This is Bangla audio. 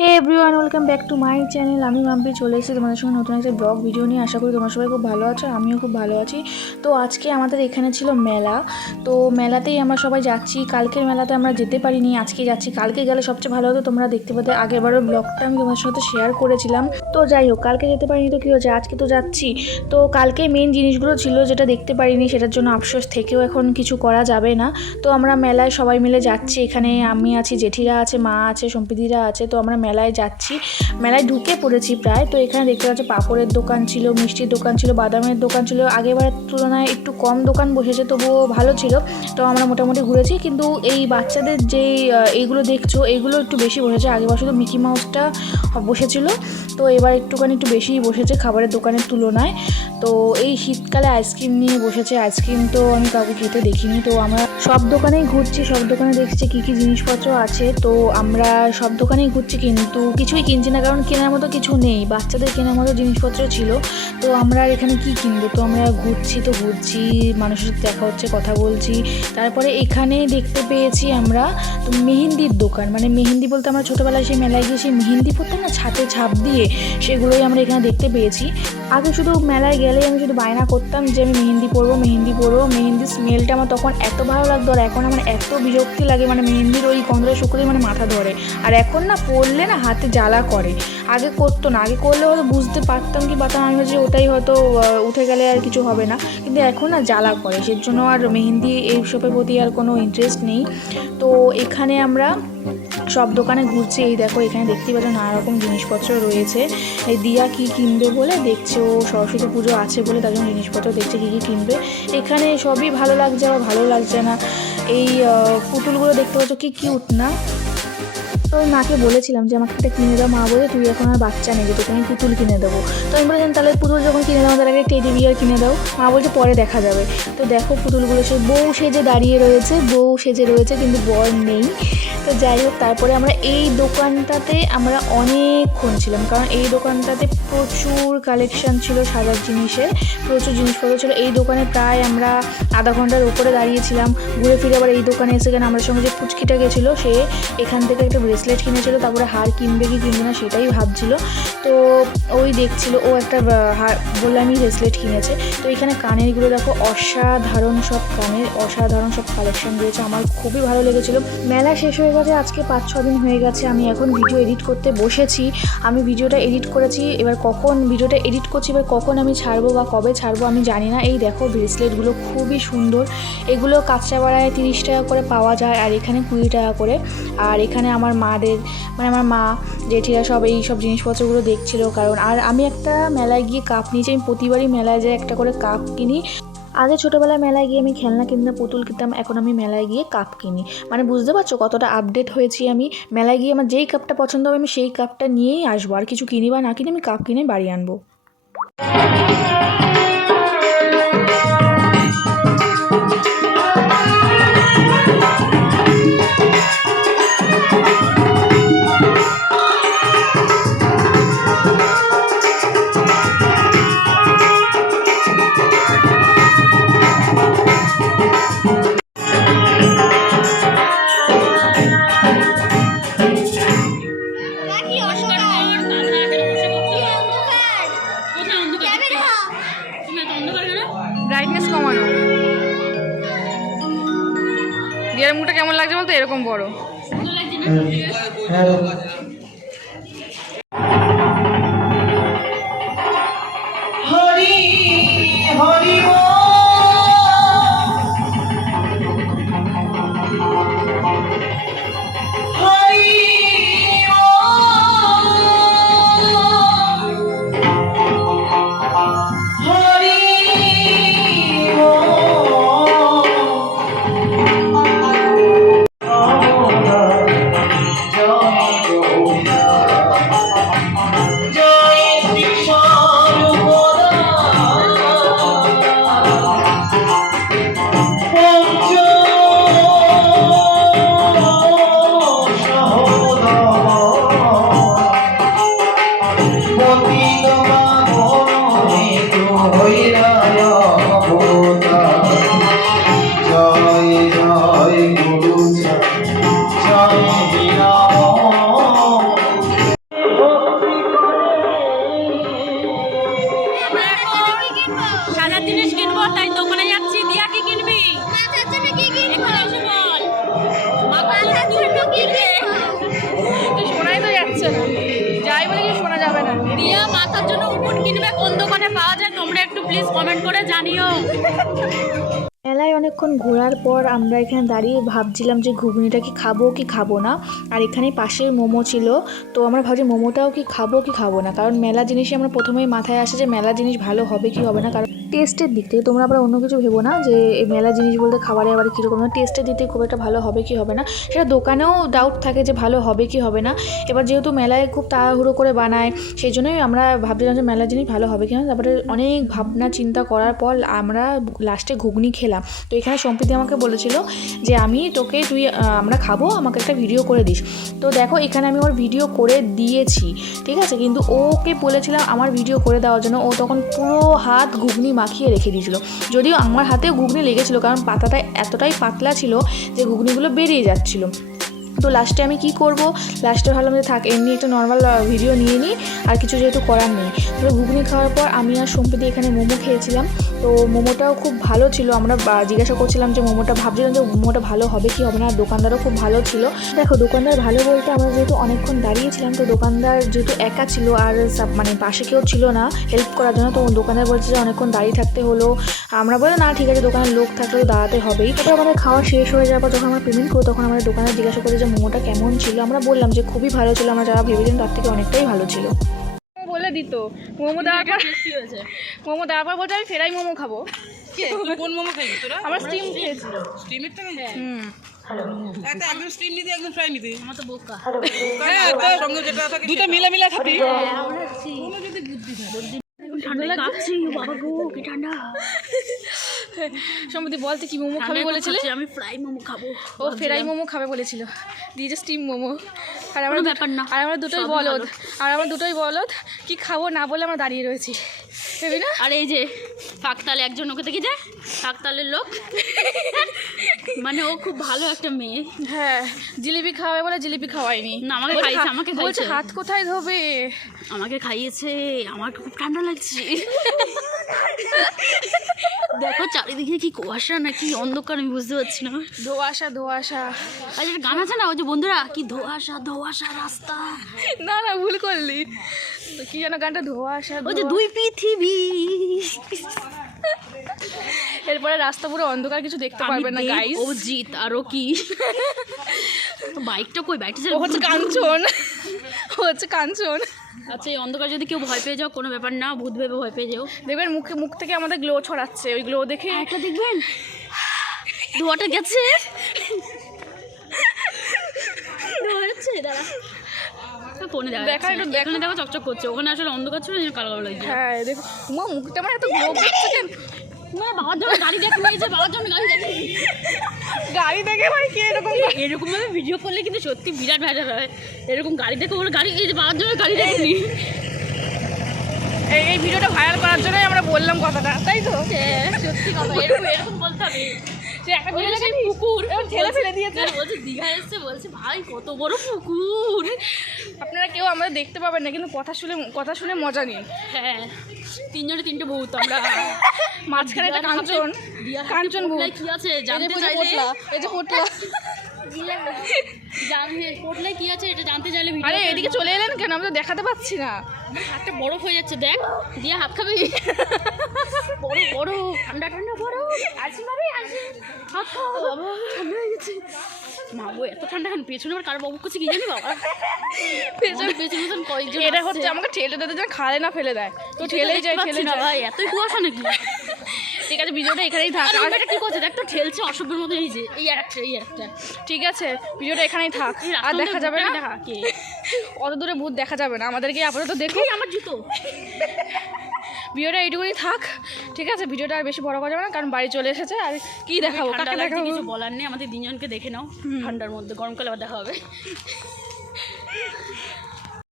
Hey everyone welcome back to my channel আমি মাম্পি চলে এসেছি তোমাদের সঙ্গে নতুন একটা ব্লগ ভিডিও নিয়ে। আশা করি তোমার সবাই খুব ভালো আছো, আমিও খুব ভালো আছি। তো আজকে আমাদের এখানে ছিল মেলা। তো মেলাতেই আমরা সবাই যাচ্ছি। কালকের মেলাতে আমরা যেতে পারিনি, আজকে যাচ্ছি। কালকে গেলে সবচেয়ে ভালো হতো, তোমরা দেখতে পেতে। আগেরবারের ব্লগটা আমি তোমাদের সাথে শেয়ার করেছিলাম। তো যাই হোক, কালকে যেতে পারিনি তো কী হচ্ছে আজকে তো যাচ্ছি। তো কালকে মেন জিনিসগুলো ছিল যেটা দেখতে পারিনি, সেটার জন্য আফসোস থেকেও এখন কিছু করা যাবে না। তো আমরা মেলায় সবাই মিলে যাচ্ছি। এখানে আমি আছি, জেঠিরা আছে, মা আছে, সম্পিদিরা আছে। তো আমরা মেলায় যাচ্ছি। মেলায় ঢুকে পড়েছি প্রায়। তো এখানে দেখতে পাচ্ছি পাপড়ের দোকান ছিল, মিষ্টির দোকান ছিল, বাদামের দোকান ছিল। আগেরবারের তুলনায় একটু কম দোকান বসেছে, তবুও ভালো ছিল। তো আমরা মোটামুটি ঘুরেছি। কিন্তু এই বাচ্চাদের যে এইগুলো দেখছ, এইগুলো একটু বেশি বসেছে। আগেবার শুধু মিকি মাউসটা বসেছিল। তো এবার একটুখানি একটু বেশিই বসেছে খাবারের দোকানের তুলনায়। তো এই শীতকালে আইসক্রিম নিয়ে বসেছে। আইসক্রিম তো আমি কাউকে খেতে দেখিনি। তো আমরা সব দোকানেই ঘুরছি, সব দোকানে দেখছি কী কী জিনিসপত্র আছে। তো আমরা সব দোকানেই ঘুরছি, কিন্তু কিছুই কিনছি না, কারণ কেনার মতো কিছু নেই। বাচ্চাদের কেনার মতো জিনিসপত্র ছিল। তো আমরা এখানে কি কিনবো? তো আমরা ঘুরছি, তো ঘুরছি, মানুষের সাথে দেখা হচ্ছে, কথা বলছি। তারপরে এখানে দেখতে পেয়েছি আমরা তো মেহেন্দির দোকান। মানে মেহেন্দি বলতে আমরা ছোটোবেলায় সেই মেলায় গিয়ে সেই মেহেন্দি পরতাম না ছাতে ছাপ দিয়ে সেগুলোই আমরা এখানে দেখতে পেয়েছি। আগে শুধু মেলায় গেলেই আমি শুধু বায়না করতাম যে আমি মেহেন্দি পরবো মেহেন্দি পরবো। মেহেন্দির স্মেলটা আমার তখন এত ভালো লাগতো আর এখন আমার এত বিরক্তি লাগে। মানে মেহেন্দির ওই গন্ধটা শুকোতেই মানে মাথা ধরে। আর এখন না পরলে না, হাতে জ্বালা করে। আগে করতো না, আগে করলে হয়তো বুঝতে পারতাম কি পারতাম আমি যে ওটাই হয়তো উঠে গেলে আর কিছু হবে না। কিন্তু এখন না জ্বালা করে সেই জন্য আর মেহেন্দি এইসবের প্রতি আর কোনো ইন্টারেস্ট নেই। তো এখানে আমরা সব দোকানে ঘুরছি, এই দেখো এখানে দেখতেই পাচ্ছ নানা রকম জিনিসপত্র রয়েছে। এই দিয়া কি কিনবে বলে দেখছে, ও সরস্বতী পুজো আছে বলে তার জন্য জিনিসপত্র দেখছে কী কী কিনবে। এখানে সবই ভালো লাগছে আবার ভালো লাগছে না। এই পুতুলগুলো দেখতে পাচ্ছ কি কিউট না? তো আমি মাকে বলেছিলাম যে আমাকে একটা কিনে দাও, মা বলে, তুই এখন আর বাচ্চা নেই তোকে আমি পুতুল কিনে দেবো। তো আমি বলেছিলাম, তাহলে পুতুল যখন কিনে দাও, তার আগে টেডি বিয়ার কিনে দাও। মা বলছে, পরে দেখা যাবে। তো দেখো পুতুলগুলো সে, বউ সেজে দাঁড়িয়ে রয়েছে, বউ সেজে রয়েছে, কিন্তু বর নেই। তো যাই হোক, তারপরে আমরা এই দোকানটাতে আমরা অনেকক্ষণ ছিলাম, কারণ এই দোকানটাতে প্রচুর কালেকশন ছিল সাজার জিনিসের, প্রচুর জিনিসপত্র ছিল। এই দোকানে প্রায় আমরা আধা ঘণ্টার উপরে দাঁড়িয়েছিলাম ঘুরে ফিরে আবার এই দোকানে এসে গেলে আমার সঙ্গে যে ফুচকিটা গেছিল, সে এখান থেকে একটা ব্রেসলেট কিনেছিল, তারপরে হার কিনবে কি কিনবে না সেটাই ভাবছিল। তো ওই দেখছিল, ও একটা হার বললে আমি ব্রেসলেট কিনেছে। তো এখানে কানেরগুলো দেখো, অসাধারণ সব কানের, অসাধারণ সব কালেকশন রয়েছে। আমার খুবই ভালো লেগেছিল। মেলা শেষ হয়ে গেছে, আজকে পাঁচ, ছ দিন হয়ে গেছে। আমি এখন ভিডিও এডিট করতে বসেছি। আমি ভিডিওটা এডিট করেছি, এবার কখন ভিডিওটা এডিট করছি, এবার কখন আমি ছাড়বো বা কবে ছাড়বো আমি জানি না। এই দেখো ব্রেসলেটগুলো খুবই সুন্দর। এগুলো কাঁচরাপাড়ায় তিরিশ টাকা করে পাওয়া যায়, আর এখানে কুড়ি টাকা করে। আর এখানে আমার মাদের মানে আমার মা, জেঠিরা সব এই সব জিনিসপত্রগুলো দেখছিল। কারণ আর আমি একটা মেলায় গিয়ে কাপ নিয়েছি, আমি প্রতিবারই মেলায় যাই, একটা করে কাপ কিনি। আগে ছোটোবেলায় মেলায় গিয়ে আমি খেলনা কিনতাম, পুতুল কিনতাম, এখন আমি মেলায় গিয়ে কাপ কিনি। মানে বুঝতে পারছ কতটা আপডেট হয়েছি আমি। মেলায় গিয়ে আমার যেই কাপটা পছন্দ হবে, আমি সেই কাপটা নিয়েই আসব। আর কিছু কিনি বা না কিনে, আমি কাপ কিনে বাড়ি আনব। হরি যাই বলে কি শোনা যাবে না। জন্য কিনবে কোন দোকানে পাওয়া যায় তোমরা একটু প্লিজ কমেন্ট করে জানিও। মেলায় অনেকক্ষণ ঘোরার পর আমরা এখানে দাঁড়িয়ে ভাবছিলাম যে ঘুগনিটা কি খাব কি খাব না। আর এখানে পাশের মোমো ছিল। তো আমরা ভাবছি মোমোটাও কি খাব কি খাব না। কারণ মেলা জিনিসই আমরা প্রথমেই মাথায় আসে যে মেলা জিনিস ভালো হবে কি হবে না। কারণ টেস্টের দিক থেকে তোমরা আবার অন্য কিছু ভেবো না যে মেলা জিনিস বলতে খাবারে আবার কীরকম টেস্টের দিক থেকে খুব একটা ভালো হবে কি হবে না। সেটা দোকানেও ডাউট থাকে যে ভালো হবে কি হবে না। এবার যেহেতু মেলায় খুব তাড়াহুড়ো করে বানায়, সেই জন্যই আমরা ভাবছিলাম যে মেলা জিনিস ভালো হবে কি না তারপরে অনেক ভাবনা চিন্তা করার পর আমরা লাস্টে ঘুগনি খেলাম। তো এখানে সম্প্রীতি আমাকে বলেছিল যে, আমি তোকে তুই আমরা খাব, আমাকে একটা ভিডিও করে দিস। তো দেখো, এখানে আমি ওর ভিডিও করে দিয়েছি, ঠিক আছে? কিন্তু ওকে বলেছিলাম আমার ভিডিও করে দেওয়ার জন্য। ও তখন পুরো হাত ঘুগনি মাখিয়ে রেখে দিয়েছিল। যদিও আমার হাতে ঘুগনি লেগেছিল, কারণ পাতাটা এতটাই পাতলা ছিল যে ঘুগনিগুলো বেরিয়ে যাচ্ছিল। তো লাস্টে আমি কি করব? লাস্টে ভাবলাম যে থাক, এমনি একটু নর্মাল ভিডিও নিয়ে নিই, আর কিছু যেহেতু করার নেই। তো ঘুগনি খাওয়ার পর আমি আর সম্প্রতি এখানে মোমো খেয়েছিলাম। তো মোমোটাও খুব ভালো ছিল। আমরা জিজ্ঞাসা করছিলাম যে মোমোটা ভাবছিলাম যে মোমোটা ভালো হবে কি হবে না, দোকানদারও খুব ভালো ছিল। দেখো, দোকানদার ভালো বলতে আমরা যেহেতু অনেকক্ষণ দাঁড়িয়েছিলাম, তো দোকানদার যেহেতু একা ছিল আর মানে পাশে কেউ ছিল না হেল্প করার জন্য, তো দোকানদার বলছে যে অনেকক্ষণ দাঁড়িয়ে থাকতে হলো। আমরা বলে না, ঠিক আছে, দোকানের লোক থাকলেও দাঁড়াতে হবেই। তারপর আমাদের খাওয়া শেষ হয়ে যাওয়ার পর যখন আমরা পেমেন্ট করব, তখন আমাদের দোকানে জিজ্ঞাসা করি যে মোমোটা কেমন ছিল। আমরা বললাম যে খুবই ভালো ছিল। আমরা যারা ভেবেছিলাম তার থেকে অনেকটাই ভালো ছিল। বলে দিত। মোমো দেওয়ার পর মোমো দেওয়ার পর বলছে আমি ফেরাই মোমো খাব। কোন মোমো আমার স্টিম খেয়েছি। স্টিমের টাকা হুম। একদম স্টিম নিতে একদম ফ্রাই নিতে। আমার তো বোকা। হ্যাঁ তোর সঙ্গে যেটা থাকে দুটো মিলা মিলা খাবি ঠান্ডা কাঁপছি বাবা গো কি ঠান্ডা। বলতে কি মোমো খাবে বলেছিলে? আমি ফ্রাই মোমো খাব। ও ফেরাই মোমো খাবে বলেছিল। দিয়েছে স্টিম মোমো। আর আমরা ব্যাপার না। আর আমরা দুটোই বলদ। আর আমরা দুটোই বলদ। কি খাব না বলে আমরা দাঁড়িয়ে রয়েছি। ভেবি না? আর এই যে ফাঁকতালে একজন ওকে দেখি যে। ফাঁকতালের লোক। মানে ও খুব ভালো একটা মেয়ে। হ্যাঁ জিলিপি খাওয়াবে বলে জিলিপি খাওয়াইনি না, আমাকে খাইয়েছে, আমাকে বলছে হাত কোথায় ধোবে? আমাকে খাইয়েছে আমার খুব ঠান্ডা লাগছে। দেখো চারিদিকে কি কুয়াশা নাকি অন্ধকার আমি বুঝতে পারছি না। ধোয়াশা ধোয়াশা। আর একটা গান আছে না ওই যে বন্ধুরা কি ধোয়াশা ধোয়াশা রাস্তা। না না ভুল করলি। তো কি যেন গানটা ধোয়াশা ওই যে দুই পৃথিবী। এরপরে রাস্তা পুরো অন্ধকার কিছু দেখতে পারবে না গাইস ও জিত আরও কি? বাইকটা কই? বাইকটা হচ্ছে কাঞ্চন। হচ্ছে কাঞ্চন। আচ্ছা এই অন্ধকার যদি কেউ ভয় পেয়ে যাও কোনো ব্যাপার না ভূত ভেবে ভয় পেয়ে যাও। দেখবেন মুখে মুখ থেকে আমাদের গ্লো ছড়াচ্ছে ওই গ্লো দেখে একটা দেখবেন। ধোয়াটা গেছে। দাঁড়া। ফোনে দেখা চকচক করছে ওখানে আসলে অন্ধকার ছিল কালো কালো লাগছে হ্যাঁ দেখো মুখটা আমার এত গ্লো করছে না বাবার জন্য গাড়ি দেখে নিয়েছে বাবার জন্য গাড়ি দেখে গাড়ি দেখে মানে কি এরকম এরকম ভাবে ভিডিও করলে কিন্তু সত্যি বিরাট ভেজাল হয়। এরকম গাড়ি দেখে বলে গাড়ি এই যে বাবার জন্য গাড়ি দেখেনি এই এই ভিডিওটা ভাইরাল করার জন্যই আমরা বললাম কথাটা তাই তো? হ্যাঁ, সত্যি কথা এরকম এরকম বলতে হবে। যে একটা ওই ভিডিও যে ঠেলে ফেলে দিয়েছে। বলছে দীঘা এসছে বলছে ভাই কত বড় পুকুর। আপনারা কেউ আমাদের দেখতে পাবেন না কিন্তু কথা শুনে কথা শুনে মজা নিন। হ্যাঁ তিনজনে তিনটে বহুত আমরা। মাঝখানে একটা কাঞ্চন কাঞ্চন ভূত কি আছে জানতে চাইলে? এই যে কি আছে এটা জানতে চাইলে আরে এদিকে চলে এলেন কেন? আমি তো দেখাতে পাচ্ছি না। হাতটা বরফ হয়ে যাচ্ছে দেখ। দিয়ে হাত খাবি বড় বড় ঠান্ডা ঠান্ডা বড় আসি মানে আসি বাবা ঠান্ডা হয়ে গেছে। মা গো এত ঠান্ডা কেন? পেছনে আবার কার বাবু করছে কি জানি বাবা? পেছনে পেছনে মতন কয়েকজন এটা হচ্ছে আমাকে ঠেলে দিতে যেন খালে না ফেলে দেয়। তো ঠেলেই যায় ঠেলেই না ভাই এতই কুয়াশা নাকি? ঠিক আছে ভিডিওটা এখানেই থাক। আর এটা কি করছে? দেখ তো ঠেলছে অসভ্যের মতো এই যে এই আর একটা এই আর একটা। ঠিক আছে ভিডিওটা এখানেই থাক। আর দেখা যাবে না? কে? অত দূরে ভূত দেখা যাবে না। আমাদেরকে আপাতত দেখো। আমার জুতো। ভিডিওটা এইটুকুই থাক। ঠিক আছে ভিডিওটা আর বেশি বড় করা যাবে না কারণ বাড়ি চলে এসেছে আর কি দেখাবো কাকে দেখাবো? কিছু বলার নেই আমাদের তিনজনকে দেখে নাও। ঠান্ডার মধ্যে গরমকালে আবার দেখা হবে।